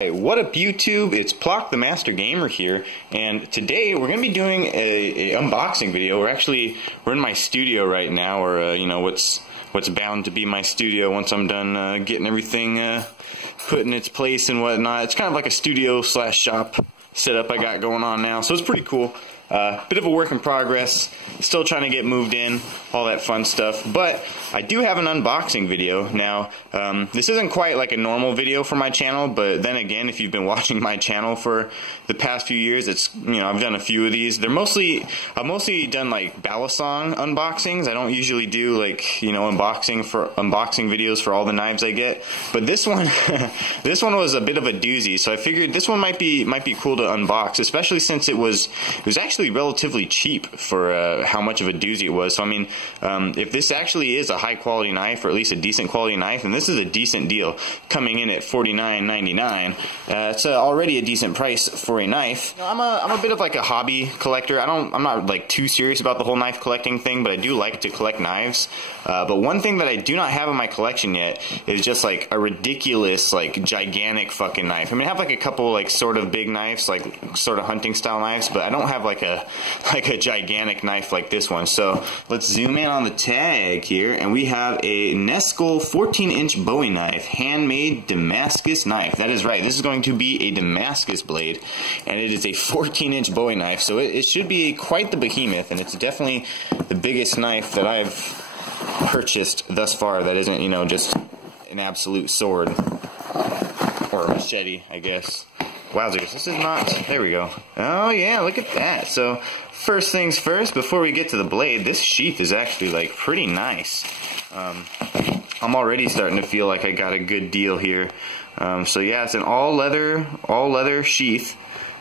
Hey, what up YouTube? It's Plock the Master Gamer here, and today we're going to be doing a unboxing video. We're in my studio right now, or you know, what's bound to be my studio once I'm done getting everything put in its place and whatnot. It's kind of like a studio slash shop setup I got going on now, so it's pretty cool. Bit of a work in progress, still trying to get moved in, all that fun stuff, but I do have an unboxing video. Now, this isn't quite like a normal video for my channel, but then again, if you've been watching my channel for the past few years, it's, you know, I've done a few of these. I've mostly done like balisong unboxings. I don't usually do like, you know, unboxing videos for all the knives I get, but this one, this one was a bit of a doozy, so I figured this one might be cool to unbox, especially since it was actually relatively cheap for how much of a doozy it was. So I mean, if this actually is a high quality knife, or at least a decent quality knife, and this is a decent deal, coming in at $49.99, it's already a decent price for a knife. You know, I'm a bit of like a hobby collector. I'm not like too serious about the whole knife collecting thing, but I do like to collect knives. But one thing that I do not have in my collection yet is just like a ridiculous, like gigantic fucking knife. I mean, I have like a couple like sort of big knives, like sort of hunting style knives, but I don't have like a gigantic knife like this one. So let's zoom in on the tag here, and we have a Neskel 14-inch Bowie knife, handmade Damascus knife. That is right, this is going to be a Damascus blade, and it is a 14-inch Bowie knife, so it should be quite the behemoth, and it's definitely the biggest knife that I've purchased thus far that isn't, you know, just an absolute sword or a machete, I guess. Wowzers, this is not, there we go. Oh yeah, look at that. So, first things first, before we get to the blade, this sheath is actually like pretty nice. I'm already starting to feel like I got a good deal here. So yeah, it's an all leather sheath.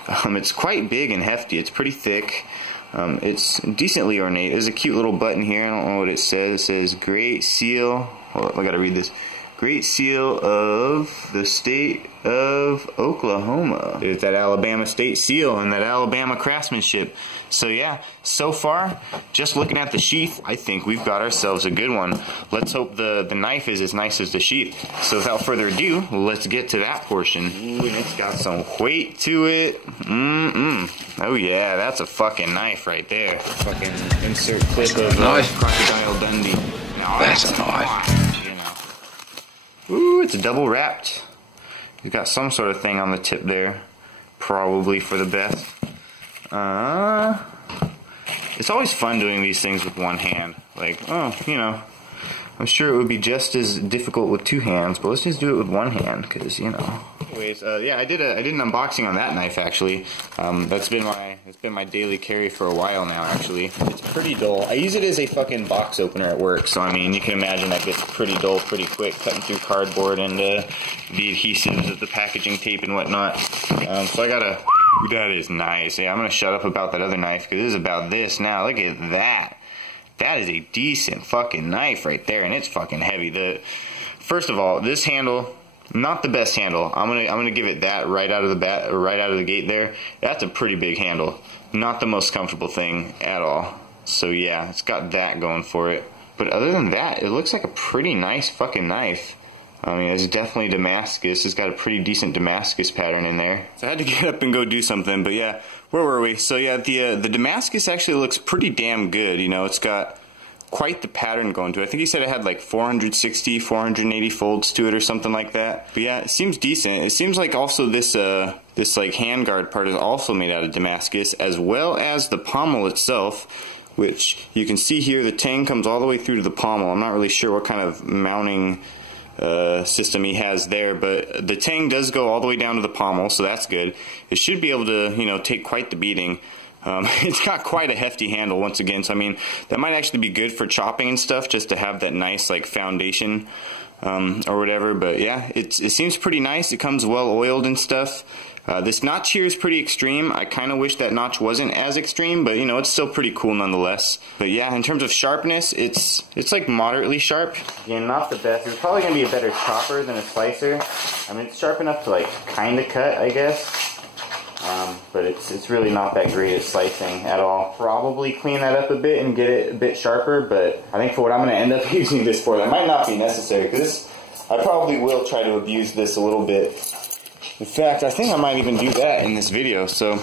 It's quite big and hefty, it's pretty thick. It's decently ornate. There's a cute little button here, I don't know what it says. It says Great Seal, hold up, I gotta read this. Great Seal of the State of Oklahoma. It's that Alabama state seal and that Alabama craftsmanship. So yeah, so far, just looking at the sheath, I think we've got ourselves a good one. Let's hope the knife is as nice as the sheath. So without further ado, let's get to that portion. Ooh, and it's got some weight to it. Oh yeah, that's a fucking knife right there. Fucking insert clip of nice. Crocodile Dundee. Now, that's a knife. Ooh, it's double wrapped. You've got some sort of thing on the tip there, probably for the best. It's always fun doing these things with one hand. Like, oh, you know, I'm sure it would be just as difficult with two hands, but let's just do it with one hand, because, you know. Anyways, yeah, I did an unboxing on that knife actually. It's been my daily carry for a while now. Actually, it's pretty dull. I use it as a fucking box opener at work, so I mean, you can imagine that gets pretty dull pretty quick, cutting through cardboard and the adhesives of the packaging tape and whatnot. So I gotta. That is nice. Yeah, I'm gonna shut up about that other knife because this is about this now. Look at that. That is a decent fucking knife right there, and it's fucking heavy. First of all, this handle, not the best handle. I'm gonna give it that right out of the gate there. That's a pretty big handle. Not the most comfortable thing at all. So yeah, it's got that going for it. But other than that, it looks like a pretty nice fucking knife. I mean, it's definitely Damascus. It's got a pretty decent Damascus pattern in there. So I had to get up and go do something, but yeah, where were we? So yeah, the Damascus actually looks pretty damn good. You know, it's got quite the pattern going to it. I think he said it had like 460, 480 folds to it or something like that. But yeah, it seems decent. It seems like also this like handguard part is also made out of Damascus, as well as the pommel itself, which you can see here, the tang comes all the way through to the pommel. I'm not really sure what kind of mounting system he has there, but the tang does go all the way down to the pommel, so that's good. It should be able to, you know, take quite the beating. It's got quite a hefty handle once again, so I mean, that might actually be good for chopping and stuff, just to have that nice like foundation or whatever. But yeah, it seems pretty nice. It comes well oiled and stuff. This notch here is pretty extreme. I kind of wish that notch wasn't as extreme, but you know, it's still pretty cool nonetheless. But yeah, in terms of sharpness, it's like moderately sharp. Yeah, not the best. It's probably gonna be a better chopper than a slicer. I mean, it's sharp enough to like kind of cut, I guess. But it's really not that great at slicing at all. Probably clean that up a bit and get it a bit sharper, but I think for what I'm gonna end up using this for, that might not be necessary, because I probably will try to abuse this a little bit In fact, I think I might even do that in this video, so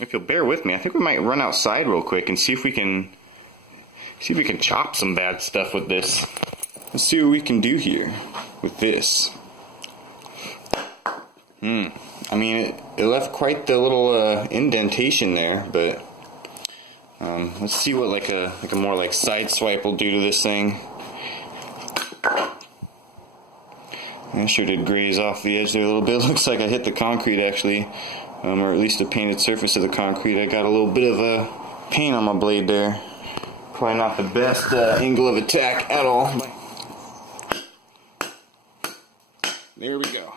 if you'll bear with me, I think we might run outside real quick and see if we can chop some bad stuff with this. Let's see what we can do here with this. I mean, it left quite the little indentation there, but let's see what like a more like side swipe will do to this thing. I sure did graze off the edge there a little bit. Looks like I hit the concrete actually, or at least the painted surface of the concrete. I got a little bit of a paint on my blade there. Probably not the best angle of attack at all. There we go.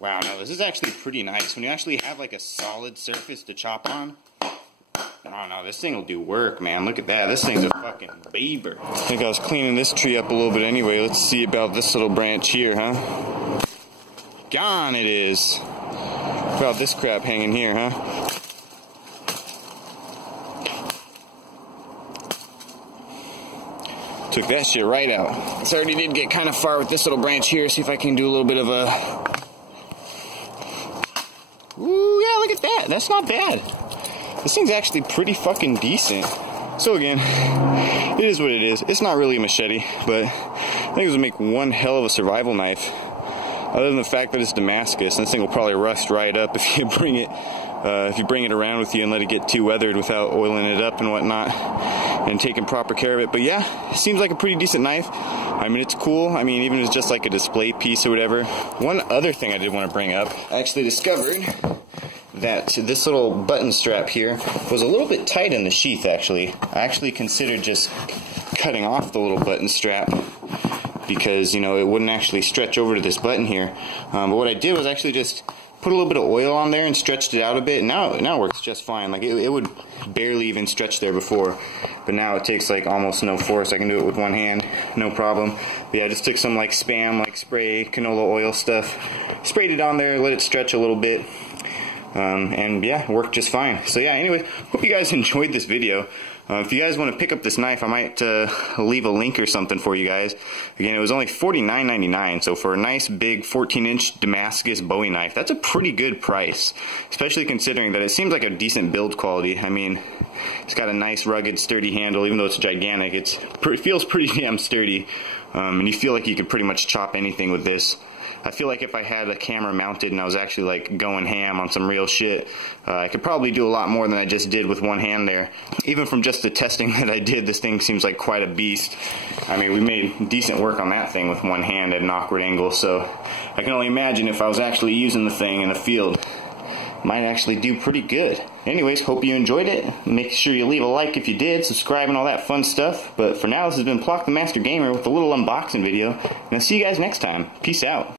Wow, no, this is actually pretty nice. When you actually have like a solid surface to chop on, oh no, this thing will do work, man. Look at that. This thing's a fucking beaver. I think I was cleaning this tree up a little bit anyway. Let's see about this little branch here, huh? Gone it is. About this crap hanging here, huh? Took that shit right out. So I already did get kind of far with this little branch here. See if I can do a little bit of a... Ooh, yeah, look at that. That's not bad. This thing's actually pretty fucking decent. So again, it is what it is. It's not really a machete, but I think it would make one hell of a survival knife. Other than the fact that it's Damascus, and this thing will probably rust right up if you bring it around with you and let it get too weathered without oiling it up and whatnot, and taking proper care of it. But yeah, it seems like a pretty decent knife. I mean, it's cool. I mean, even if it's just like a display piece or whatever. One other thing I did want to bring up, I actually discovered that this little button strap here was a little bit tight in the sheath actually. I actually considered just cutting off the little button strap because, you know, it wouldn't actually stretch over to this button here. But what I did was actually just put a little bit of oil on there and stretched it out a bit, and now it works just fine. Like it would barely even stretch there before, but now it takes like almost no force. I can do it with one hand, no problem. But yeah, I just took some like Spam, like spray canola oil stuff, sprayed it on there, let it stretch a little bit. And yeah, it worked just fine. So yeah, anyway, hope you guys enjoyed this video. If you guys want to pick up this knife, I might leave a link or something for you guys. Again, it was only $49.99, so for a nice big 14-inch Damascus Bowie knife, that's a pretty good price, especially considering that it seems like a decent build quality. I mean, it's got a nice, rugged, sturdy handle. Even though it's gigantic, it feels pretty damn sturdy, and you feel like you could pretty much chop anything with this. I feel like if I had a camera mounted and I was actually like going ham on some real shit, I could probably do a lot more than I just did with one hand there. Even from just the testing that I did, this thing seems like quite a beast. I mean, we made decent work on that thing with one hand at an awkward angle, so I can only imagine if I was actually using the thing in the field, it might actually do pretty good. Anyways, hope you enjoyed it. Make sure you leave a like if you did, subscribe and all that fun stuff. But for now, this has been Plock the Master Gamer with a little unboxing video, and I'll see you guys next time. Peace out.